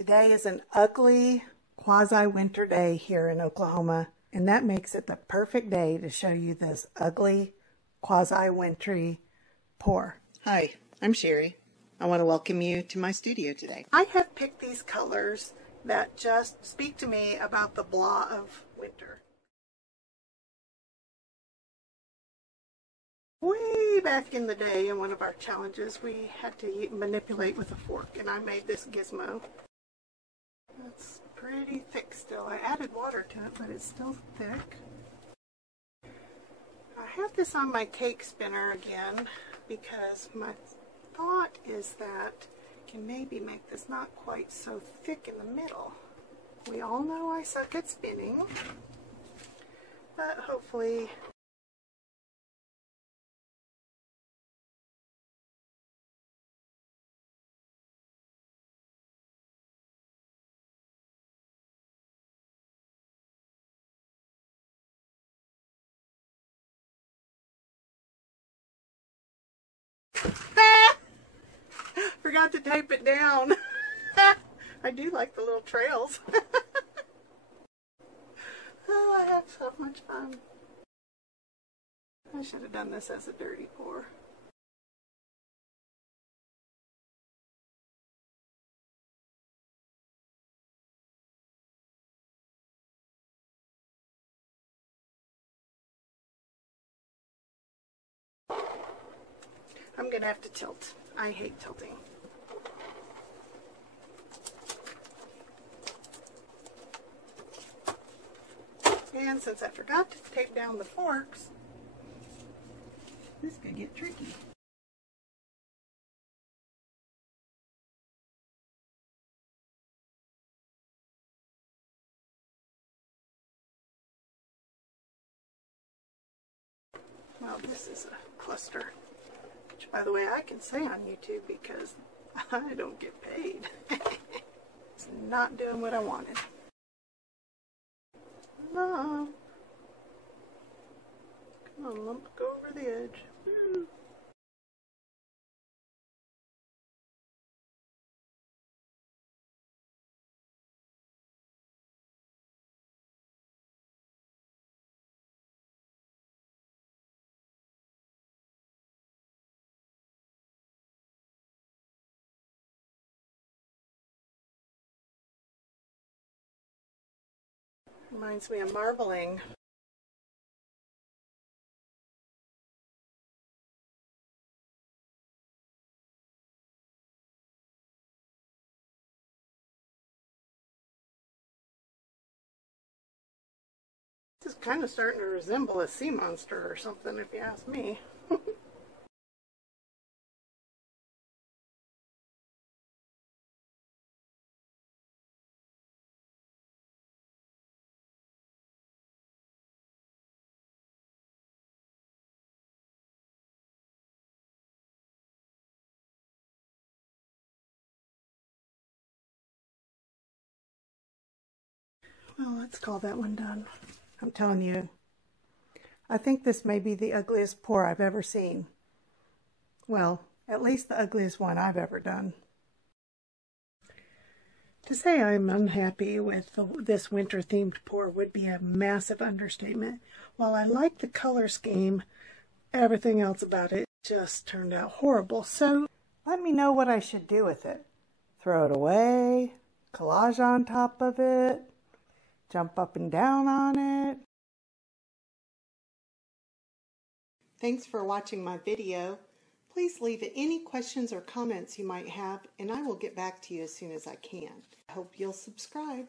Today is an ugly quasi-winter day here in Oklahoma, and that makes it the perfect day to show you this ugly quasi-wintry pour. Hi, I'm Sherry. I want to welcome you to my studio today. I have picked these colors that just speak to me about the blah of winter. Way back in the day, in one of our challenges, we had to manipulate with a fork, and I made this gizmo. It's pretty thick still. I added water to it, but it's still thick. I have this on my cake spinner again because my thought is that I can maybe make this not quite so thick in the middle. We all know I suck at spinning, but hopefully forgot to tape it down. I do like the little trails. Oh, I have so much fun. I should have done this as a dirty pour. I'm going to have to tilt. I hate tilting. And since I forgot to tape down the forks, this could get tricky. Well, this is a cluster, which, by the way, I can say on YouTube because I don't get paid. It's not doing what I wanted. No. Come on, lump, go over the edge. Woo. Reminds me of marbling. This is kind of starting to resemble a sea monster or something, if you ask me. Well, let's call that one done. I'm telling you, I think this may be the ugliest pour I've ever seen. Well, at least the ugliest one I've ever done. To say I'm unhappy with this winter-themed pour would be a massive understatement. While I like the color scheme, everything else about it just turned out horrible. So let me know what I should do with it. Throw it away, collage on top of it, jump up and down on it. Thanks for watching my video. Please leave any questions or comments you might have, and I will get back to you as soon as I can. I hope you'll subscribe.